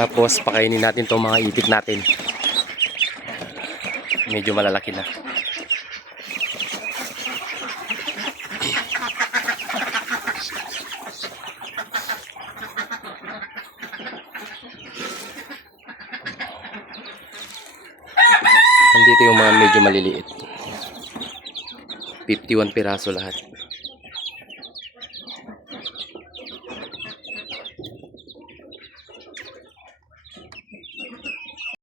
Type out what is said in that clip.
Tapos pakainin natin itong mga itik natin. Medyo malalaki na. Nandito yung mga medyo maliliit. 51 piraso lahat.